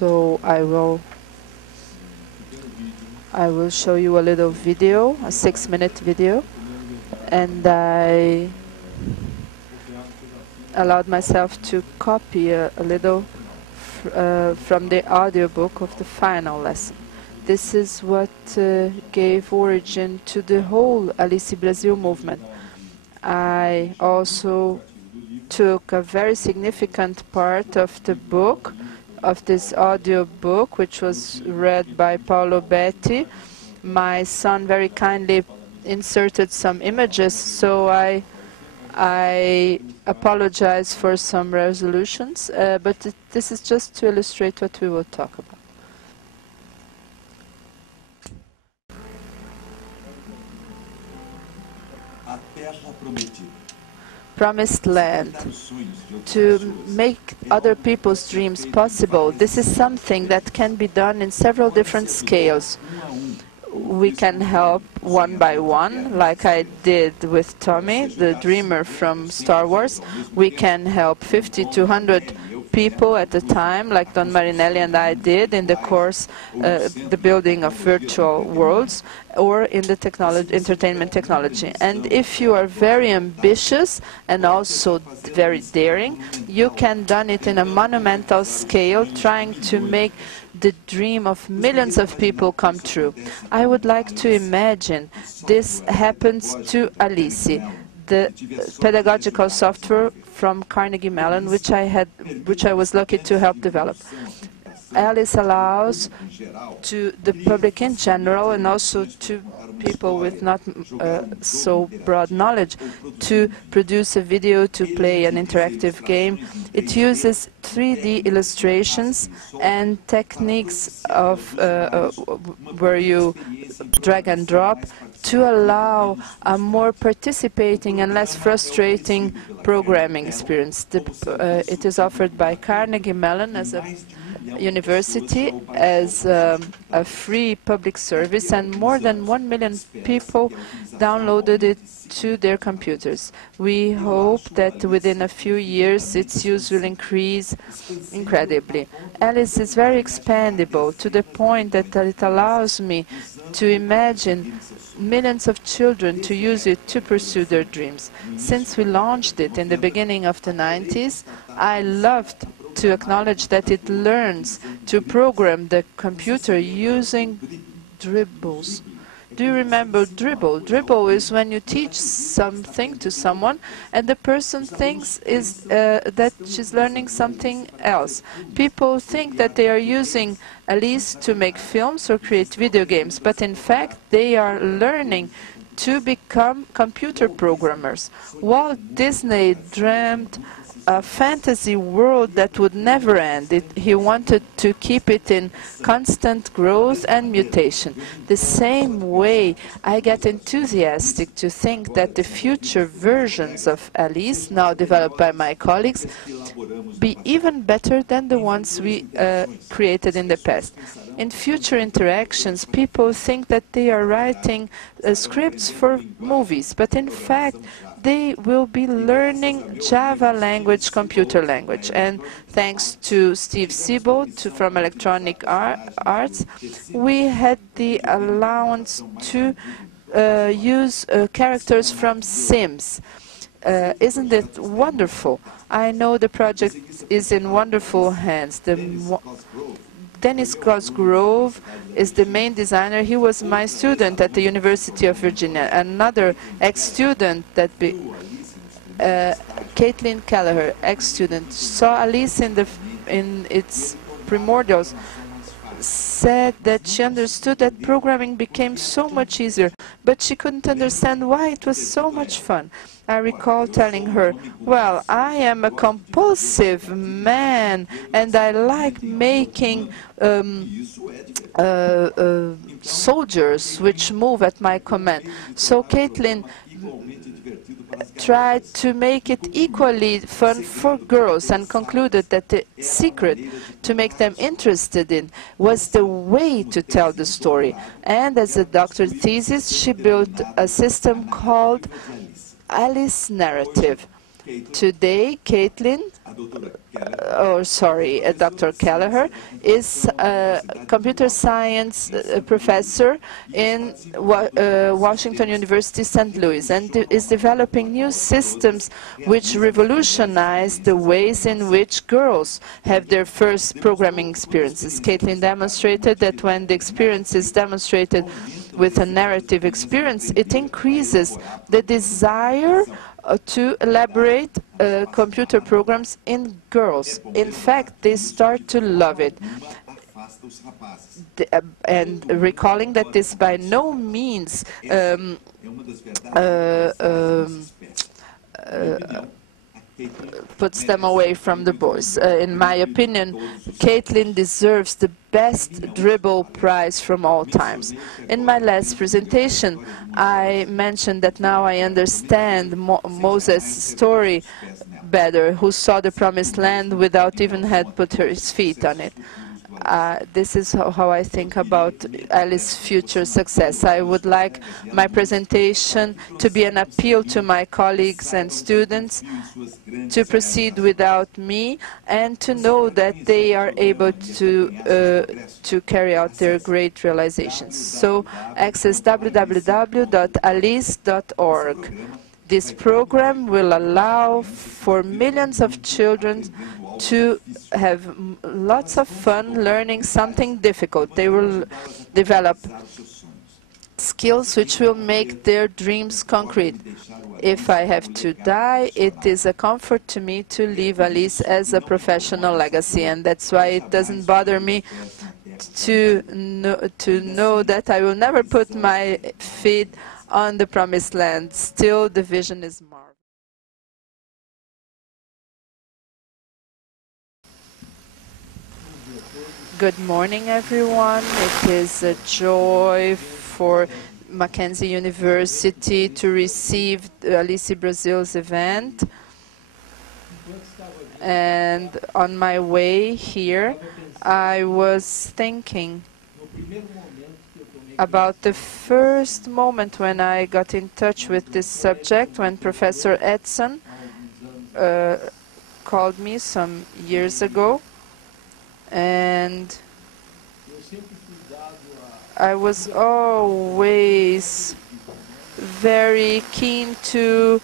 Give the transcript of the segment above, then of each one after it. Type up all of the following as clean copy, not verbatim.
So I will show you a little video, a 6-minute video, and I allowed myself to copy a little from the audiobook of the final lesson. This is what gave origin to the whole Alice Brasil movement. I also took a very significant part of the book, of this audio book, which was read by Paulo Betti. My son very kindly inserted some images, so I apologize for some resolutions, but this is just to illustrate what we will talk about. Promised land, to make other people's dreams possible. This is something that can be done in several different scales. We can help one by one, like I did with Tommy, the dreamer from Star Wars. We can help 50 to 100 people at a time, like Don Marinelli and I did in the course, the building of virtual worlds, or in the entertainment technology. And if you are very ambitious and also very daring, you can do it in a monumental scale, trying to make the dream of millions of people come true. I would like to imagine this happens to Alice, the pedagogical software from Carnegie Mellon, which I was lucky to help develop. Alice allows to the public in general, and also to people with not so broad knowledge, to produce a video, to play an interactive game. It uses 3D illustrations and techniques of where you drag and drop to allow a more participating and less frustrating programming experience. It is offered by Carnegie Mellon as a university, as a free public service, and more than 1 million people downloaded it to their computers. We hope that within a few years its use will increase incredibly. Alice is very expandable to the point that it allows me to imagine millions of children to use it to pursue their dreams. Since we launched it in the beginning of the 90s, I loved to acknowledge that it learns to program the computer using dribbles. Do you remember Dribbble? Dribbble is when you teach something to someone and the person thinks that she's learning something else. People think that they are using Alice to make films or create video games, but in fact they are learning to become computer programmers. Walt Disney dreamed a fantasy world that would never end. He wanted to keep it in constant growth and mutation. The same way I get enthusiastic to think that the future versions of Alice, now developed by my colleagues, be even better than the ones we created in the past. In future interactions, people think that they are writing scripts for movies, but in fact they will be learning Java language, computer language. And thanks to Steve Siebold from Electronic Arts, we had the allowance to use characters from Sims. Isn't it wonderful? I know the project is in wonderful hands. Dennis Cosgrove is the main designer. He was my student at the University of Virginia. Another ex-student, Caitlin Kelleher, ex-student, saw Alice in its primordials, said that she understood that programming became so much easier, but she couldn't understand why it was so much fun. I recall telling her, well, I am a compulsive man and I like making soldiers which move at my command. So Caitlin tried to make it equally fun for girls and concluded that the secret to make them interested in was the way to tell the story. And as a doctoral thesis, she built a system called Alice Narrative. Today, Caitlin, Dr. Kelleher is a computer science professor in Washington University, St. Louis, and is developing new systems which revolutionize the ways in which girls have their first programming experiences. Caitlin demonstrated that when the experience is demonstrated with a narrative experience, it increases the desire to elaborate computer programs in girls. In fact, they start to love it. And recalling that this by no means puts them away from the boys. In my opinion, Caitlin deserves the best dribble prize from all times. In my last presentation, I mentioned that now I understand Moses' story better, who saw the promised land without even had put his feet on it. This is how I think about Alice's future success. I would like my presentation to be an appeal to my colleagues and students to proceed without me and to know that they are able to carry out their great realizations. So access www.alice.org. This program will allow for millions of children to have lots of fun learning something difficult. They will develop skills which will make their dreams concrete. If I have to die, it is a comfort to me to leave Alice as a professional legacy, and that's why it doesn't bother me to know that I will never put my feet on the promised land. Still, the vision is marvelous. Good morning, everyone. It is a joy for Mackenzie University to receive Alice Brazil's event. And on my way here, I was thinking about the first moment when I got in touch with this subject, when Professor Edson called me some years ago, and I was always very keen to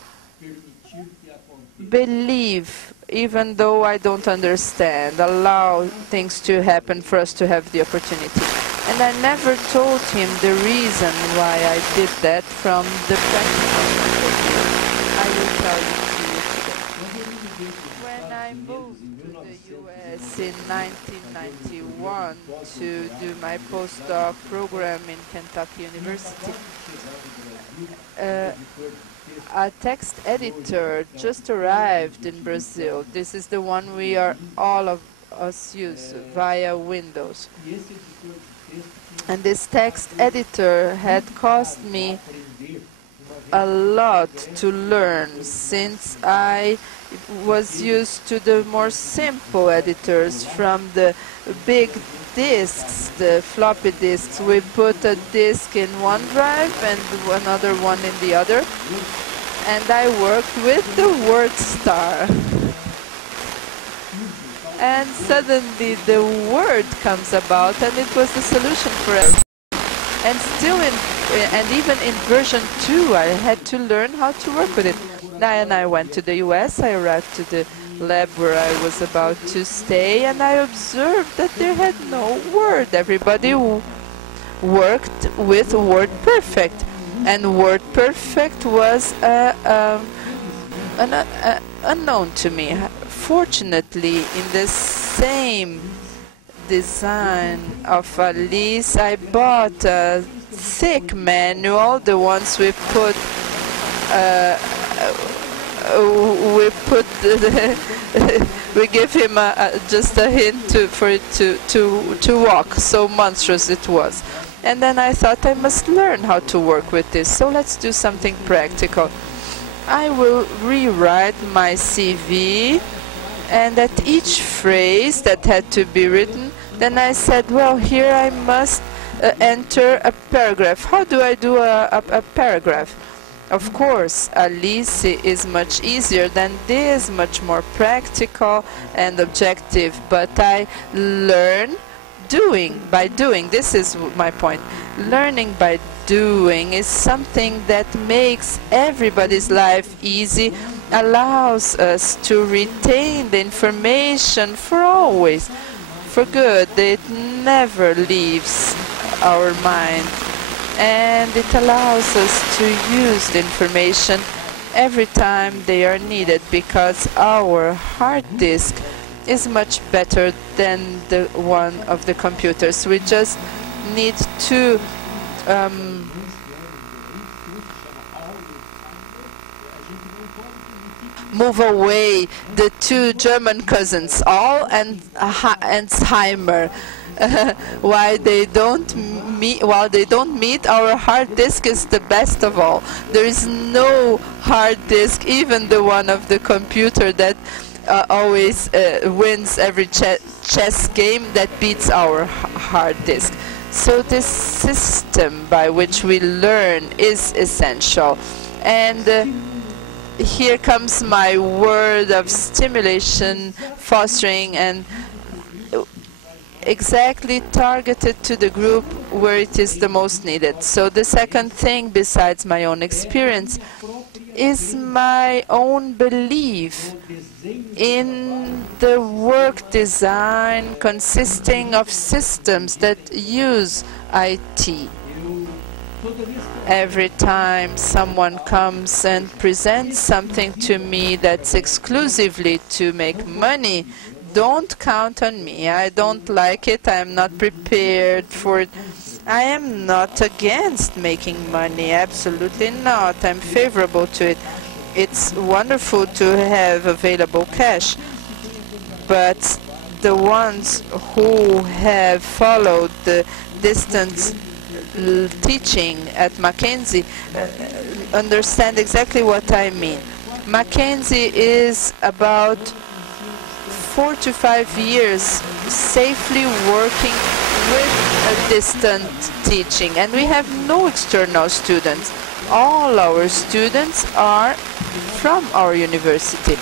believe, even though I don't understand, allow things to happen for us to have the opportunity. And I never told him the reason why I did that from the practical point of view. I will tell you today. When I moved to the U.S. in 1991 to do my postdoc program in Kentucky University, a text editor just arrived in Brazil. This is the one all of us use via Windows. And this text editor had cost me a lot to learn, since I was used to the more simple editors from the big disks, the floppy disks. We put a disk in one drive and another one in the other. And I worked with the WordStar. And suddenly the Word comes about, and it was the solution for us. And still, and even in version 2, I had to learn how to work with it. And I went to the US. I arrived to the lab where I was about to stay, and I observed that there had no Word. Everybody worked with WordPerfect, and WordPerfect was unknown to me. Fortunately, in the same design of Alice, I bought a thick manual, the ones we put we give him just a hint for it to walk. So monstrous it was. And then I thought I must learn how to work with this. So let's do something practical. I will rewrite my CV, and at each phrase that had to be written, then I said, well, here I must enter a paragraph. How do I do a paragraph? Of course, Alice is much easier than this, much more practical and objective, but I learn by doing. This is my point. Learning by doing is something that makes everybody's life easy, allows us to retain the information for always, for good. It never leaves our mind, and it allows us to use the information every time they are needed, because our hard disk is much better than the one of the computers. We just need to move away the two German cousins, All and Alzheimer. While they don't meet, our hard disk is the best of all. There is no hard disk, even the one of the computer, that always wins every chess game, that beats our hard disk. So this system by which we learn is essential. And here comes my word of stimulation, fostering, and exactly targeted to the group where it is the most needed. So the second thing, besides my own experience, is my own belief in the work design consisting of systems that use IT. Every time someone comes and presents something to me that's exclusively to make money, don't count on me. I don't like it. I'm not prepared for it. I am not against making money, absolutely not. I'm favorable to it. It's wonderful to have available cash. But the ones who have followed the distance teaching at Mackenzie understand exactly what I mean. Mackenzie is about 4 to 5 years safely working with a distant teaching, and we have no external students. All our students are from our university,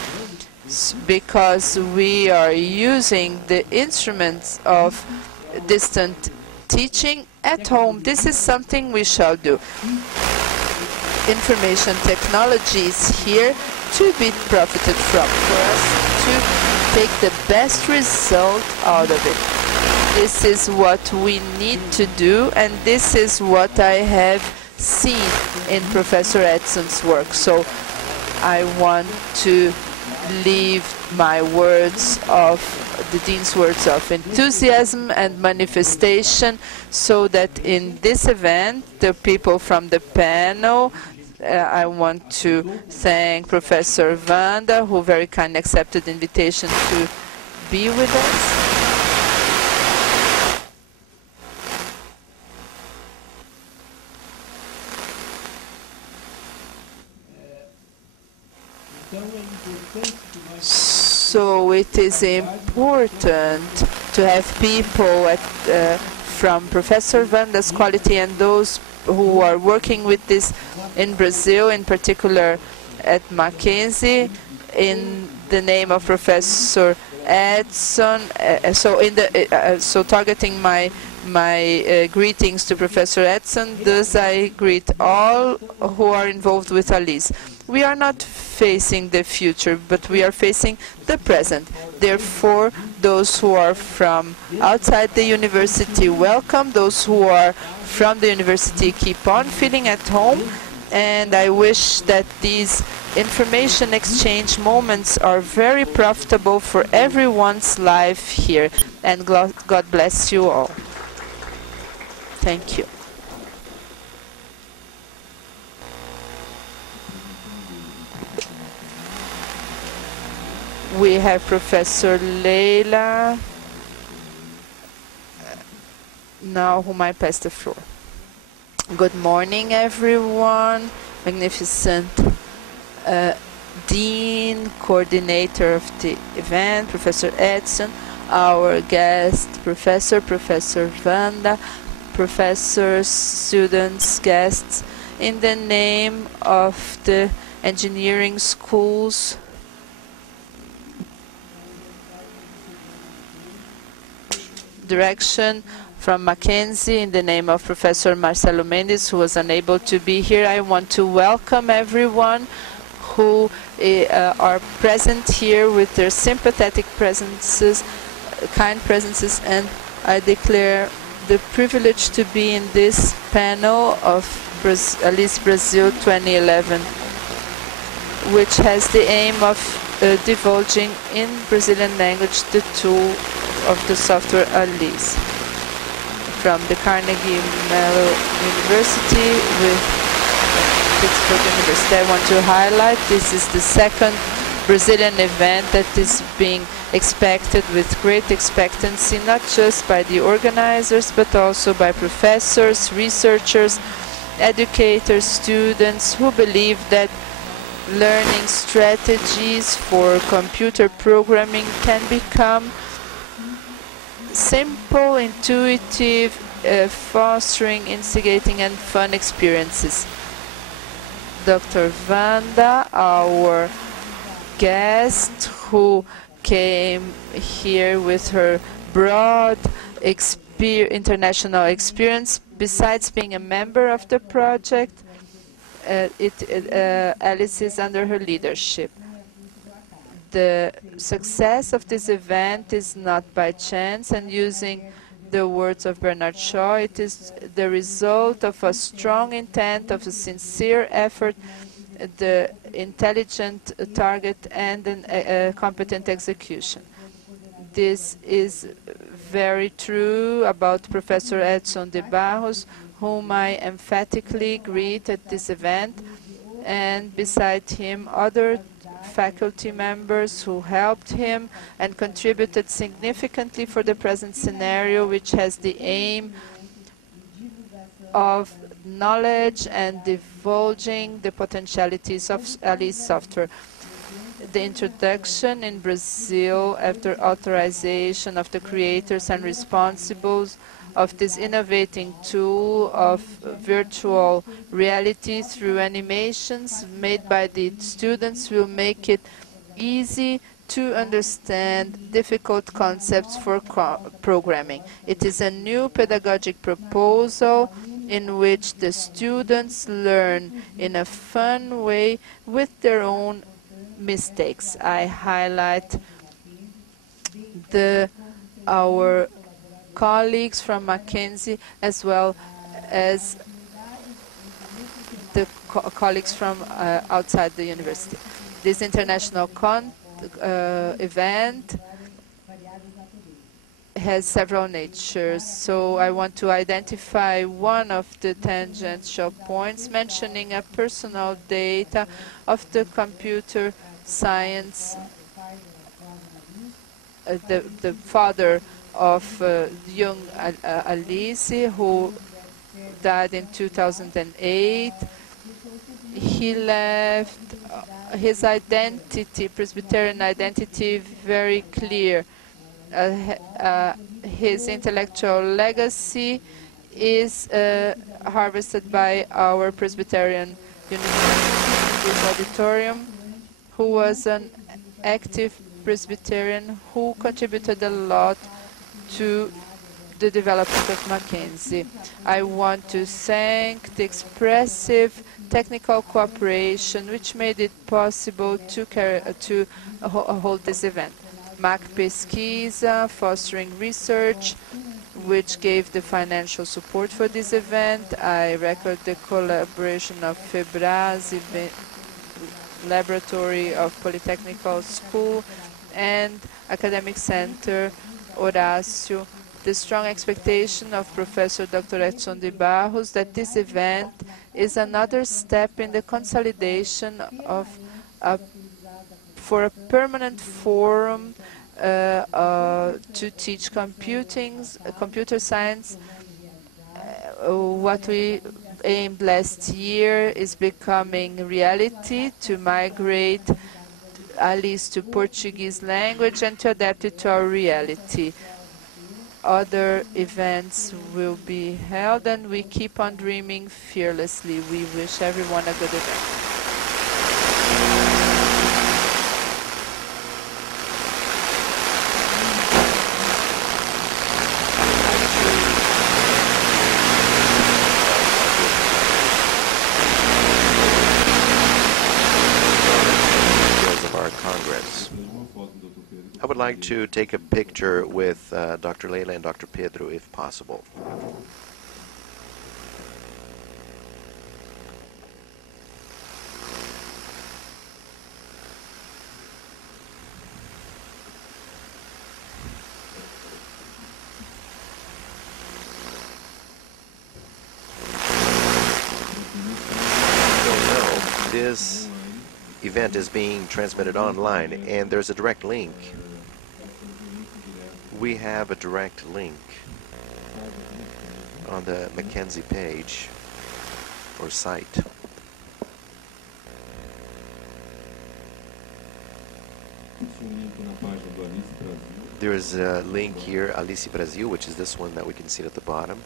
because we are using the instruments of distant teaching at home. This is something we shall do. Information technology is here to be profited from, for us to take the best result out of it. This is what we need to do, and this is what I have seen in Professor Edson's work. So I want to leave my words of the Dean's words of enthusiasm and manifestation, so that in this event, the people from the panel, I want to thank Professor Wanda, who very kindly accepted the invitation to be with us. So it is important to have people from Professor Wanda's quality and those who are working with this in Brazil, in particular at Mackenzie, in the name of Professor Edson. So targeting my greetings to Professor Edson, thus I greet all who are involved with Alice. We are not facing the future, but we are facing the present. Therefore, those who are from outside the university, welcome. Those who are from the university, keep on feeling at home. And I wish that these information exchange moments are very profitable for everyone's life here. And God bless you all. Thank you. We have Professor Leila, now whom I pass the floor. Good morning, everyone. Magnificent Dean, coordinator of the event, Professor Edson, our guest professor, Professor Wanda, professors, students, guests. in the name of the engineering schools direction from Mackenzie, in the name of Professor Marcelo Mendes, who was unable to be here. I want to welcome everyone who are present here with their sympathetic presences, kind presences, and I declare the privilege to be in this panel of ALICE Brazil 2011, which has the aim of divulging in Brazilian language the tool of the software ALICE. From the Carnegie Mellon University with Pittsburgh University. I want to highlight this is the second Brazilian event that is being expected with great expectancy, not just by the organizers, but also by professors, researchers, educators, students who believe that learning strategies for computer programming can become simple, intuitive, fostering, instigating, and fun experiences. Dr. Wanda, our guest, who came here with her broad international experience, besides being a member of the project, ALICE is under her leadership. The success of this event is not by chance, and using the words of Bernard Shaw, it is the result of a strong intent, of a sincere effort, the intelligent target, and a competent execution. This is very true about Professor Edson de Barros, whom I emphatically greet at this event, and beside him other faculty members who helped him and contributed significantly for the present scenario, which has the aim of knowledge and divulging the potentialities of ALICE software. The introduction in Brazil after authorization of the creators and responsibles of this innovating tool of virtual reality through animations made by the students will make it easy to understand difficult concepts for programming. It is a new pedagogic proposal in which the students learn in a fun way with their own mistakes. I highlight our colleagues from Mackenzie as well as the colleagues from outside the university. This international event has several natures, so I want to identify one of the tangential points, mentioning a personal data of the computer science, the father of young ALICE, who died in 2008. He left his identity, Presbyterian identity, very clear. His intellectual legacy is harvested by our Presbyterian University Auditorium, who was an active Presbyterian who contributed a lot to the development of Mackenzie. I want to thank the expressive technical cooperation which made it possible to hold this event. Mac Pesquisa, fostering research, which gave the financial support for this event. I record the collaboration of FEBRASE, Laboratory of Polytechnical School, and Academic Center Horácio. The strong expectation of Professor Dr. Edson de Barros that this event is another step in the consolidation of for a permanent forum to teach computer science. What we aimed last year is becoming reality, to migrate ALICE to Portuguese language and to adapt it to our reality. other events will be held, and we keep on dreaming fearlessly. We wish everyone a good event. I would like to take a picture with Dr. Leila and Dr. Pedro, if possible. This event is being transmitted online, and there's a direct link. We have a direct link on the Mackenzie page or site. There is a link here, Alice Brasil, which is this one that we can see at the bottom.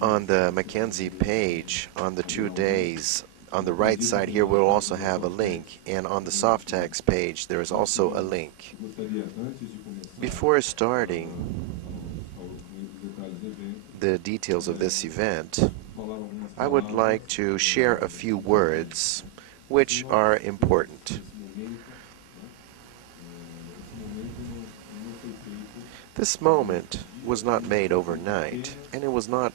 On the Mackenzie page, on the 2 days, on the right side here, we'll also have a link, and on the Softex page, there is also a link. Before starting the details of this event, I would like to share a few words which are important. This moment was not made overnight, and it was not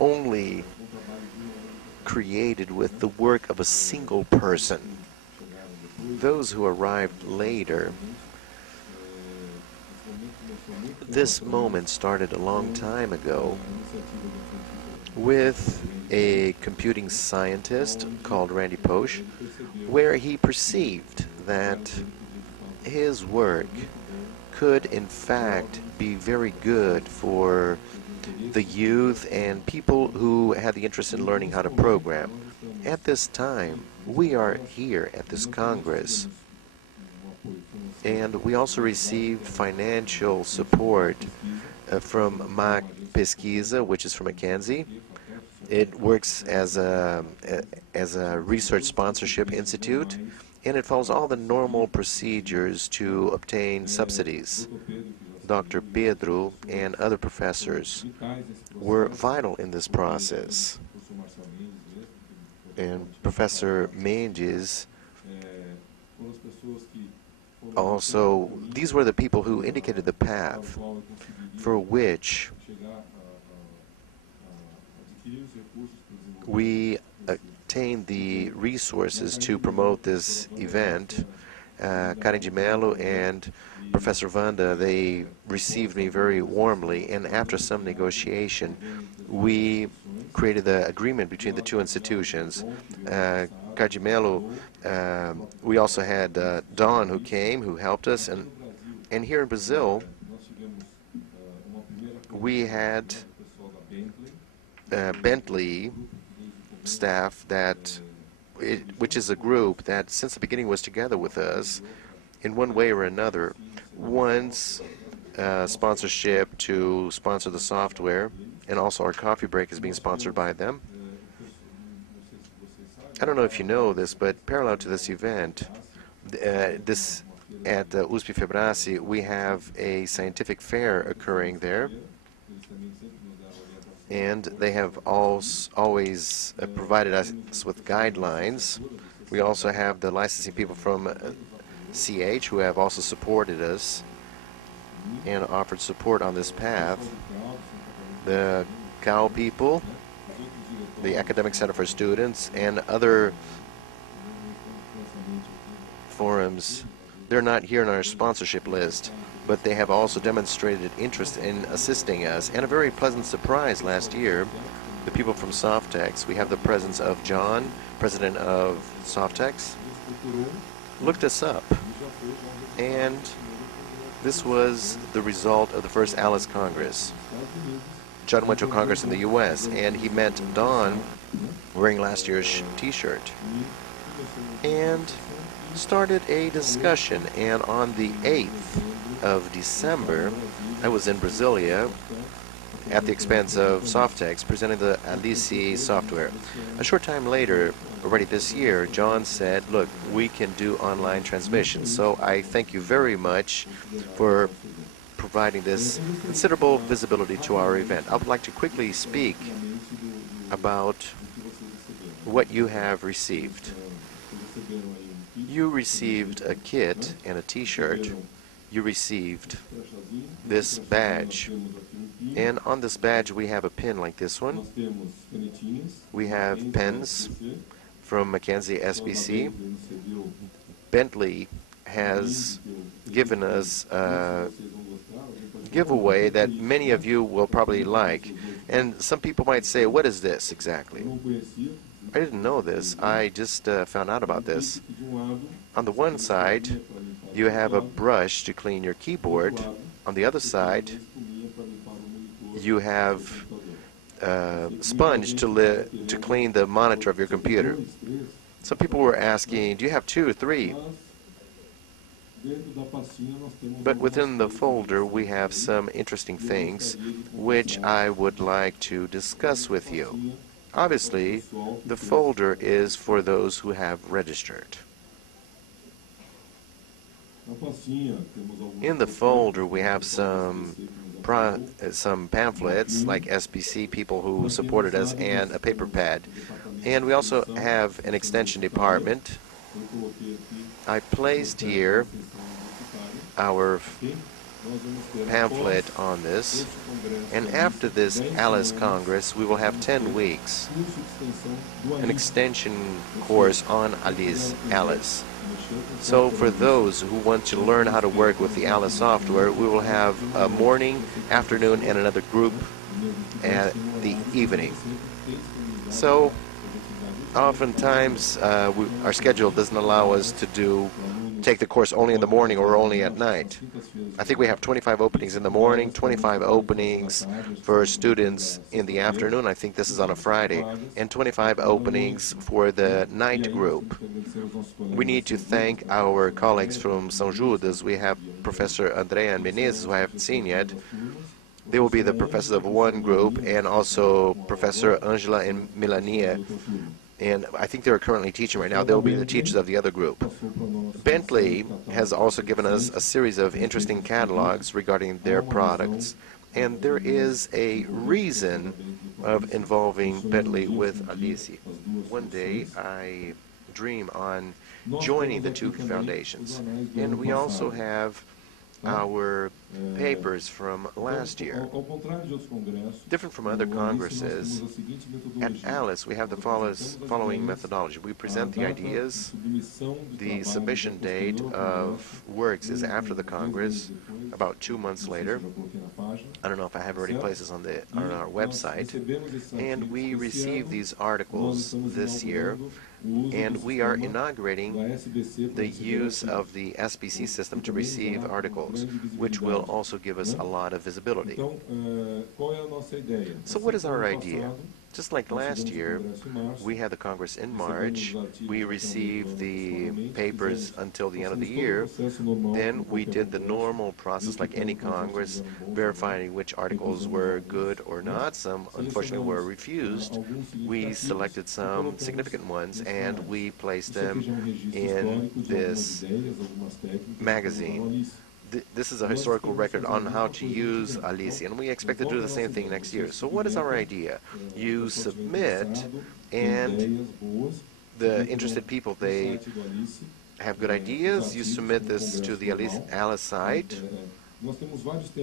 only created with the work of a single person. Those who arrived later, this moment started a long time ago with a computing scientist called Randy Posch, where he perceived that his work could in fact be very good for the youth and people who had the interest in learning how to program. At this time, we are here at this Congress, and we also received financial support from MAC Pesquisa, which is from Mackenzie. It works as a research sponsorship institute, and it follows all the normal procedures to obtain subsidies. Dr. Pedro and other professors were vital in this process. And Professor Mendes also, these were the people who indicated the path for which we obtained the resources to promote this event. Karen de Mello and Professor Vanda, they received me very warmly, and after some negotiation, we created the agreement between the two institutions. Karen de Mello, we also had Don who came, who helped us, and here in Brazil, we had Bentley staff that which is a group that since the beginning was together with us in one way or another. One's sponsorship to sponsor the software, and also our coffee break is being sponsored by them. I don't know if you know this, but parallel to this event, at USP Febrace, we have a scientific fair occurring there, and they have always provided us with guidelines. We also have the licensing people from CH who have also supported us and offered support on this path. The CAL people, the Academic Center for Students, and other forums, they're not here on our sponsorship list, but they have also demonstrated interest in assisting us. And a very pleasant surprise last year, the people from Softex, we have the presence of John, president of Softex, looked us up. And this was the result of the first ALICE Congress. John went to a Congress in the U.S., and he met Don wearing last year's t-shirt. And started a discussion, and on the 8th of December, I was in Brasilia at the expense of Softex, presenting the Alice software. A short time later, already this year, John said, look, we can do online transmissions. So I thank you very much for providing this considerable visibility to our event. I would like to quickly speak about what you have received. You received a kit and a t-shirt. You received this badge. And on this badge we have a pin like this one. We have pens from Mackenzie SBC. Bentley has given us a giveaway that many of you will probably like. And some people might say, what is this exactly? I didn't know this. I just found out about this. On the one side, you have a brush to clean your keyboard. On the other side, you have a sponge to clean the monitor of your computer. Some people were asking, do you have 2 or 3? But within the folder, we have some interesting things which I would like to discuss with you. Obviously, the folder is for those who have registered. In the folder, we have some pamphlets like SBC, people who supported us, and a paper pad. And we also have an extension department. I placed here our pamphlet on this, and after this Alice Congress we will have 10 weeks, an extension course on Alice. So for those who want to learn how to work with the Alice software, we will have a morning, afternoon, and another group at the evening. So oftentimes our schedule doesn't allow us to take the course only in the morning or only at night. I think we have 25 openings in the morning, 25 openings for students in the afternoon. I think this is on a Friday, and 25 openings for the night group. We need to thank our colleagues from São Judas. We have Professor Andrea Menezes, who I haven't seen yet. They will be the professors of one group, and also Professor Angela and Melania. And I think they're currently teaching right now. They'll be the teachers of the other group. Bentley has also given us a series of interesting catalogs regarding their products. And there is a reason of involving Bentley with Alice. One day I dream on joining the two foundations. And we also have our papers from last year. Different from other congresses, at Alice we have the following methodology. We present the ideas. The submission date of works is after the Congress, about 2 months later. I don't know if I have already placed this on our website. And we receive these articles this year, and we are inaugurating the use of the SBC system to receive articles, which will also give us a lot of visibility. So what is our idea? Just like last year, we had the Congress in March. We received the papers until the end of the year. Then we did the normal process like any Congress, verifying which articles were good or not. Some, unfortunately, were refused. We selected some significant ones, and we placed them in this magazine. This is a historical record on how to use Alice, and we expect to do the same thing next year. So what is our idea? You submit, and the interested people, they have good ideas. You submit this to the Alice site,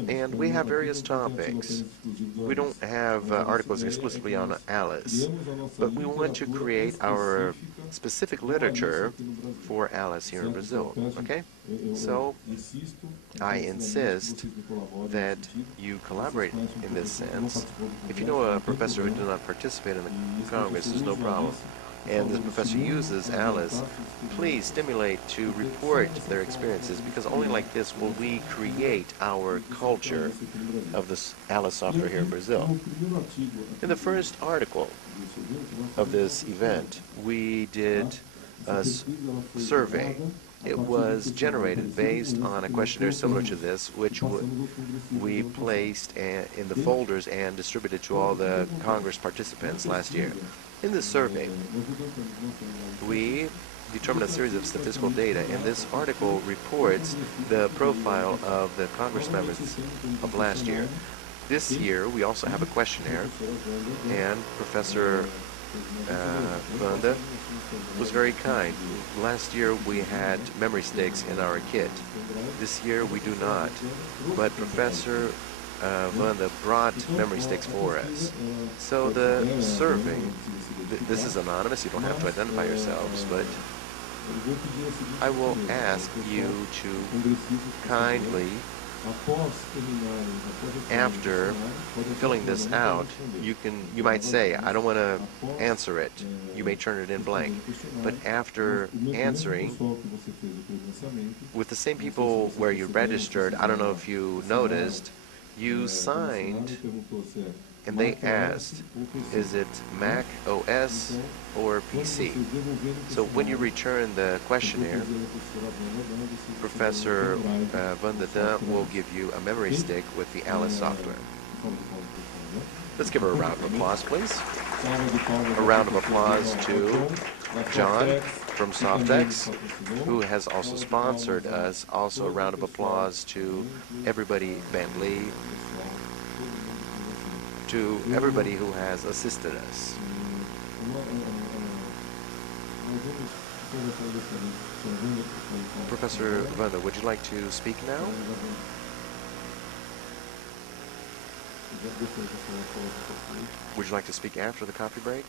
and we have various topics. We don't have articles exclusively on Alice, but we want to create our specific literature for Alice here in Brazil, okay? So I insist that you collaborate in this sense. If you know a professor who did not participate in the Congress, there's no problem, and the professor uses Alice, please stimulate to report their experiences, because only like this will we create our culture of this Alice software here in Brazil. In the first article of this event, we did a survey. It was generated based on a questionnaire similar to this, which we placed in the folders and distributed to all the Congress participants last year. In this survey, we determined a series of statistical data, and this article reports the profile of the Congress members of last year. This year, we also have a questionnaire, and Professor Wanda was very kind. Last year, we had memory sticks in our kit. This year, we do not. But Professor Wanda brought memory sticks for us. So the survey, this is anonymous, you don't have to identify yourselves, but I will ask you to kindly, after filling this out, you might say, I don't want to answer it. You may turn it in blank. But after answering, with the same people where you registered, I don't know if you noticed, you signed, and they asked, is it Mac OS or PC? So when you return the questionnaire, Professor Van de Dam will give you a memory stick with the Alice software. Let's give her a round of applause, please. A round of applause to John from Softex, who has also sponsored us. Also a round of applause to everybody, Bentley, to everybody who has assisted us. Professor Wanda, would you like to speak now? Would you like to speak after the coffee break?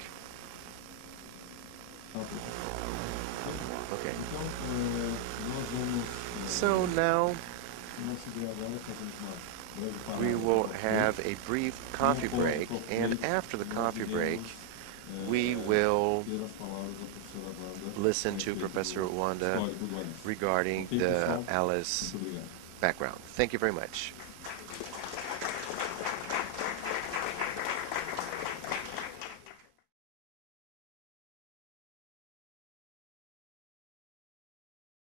Okay. So now we will have a brief coffee break, and after the coffee break, we will listen to Professor Wanda regarding the Alice background. Thank you very much.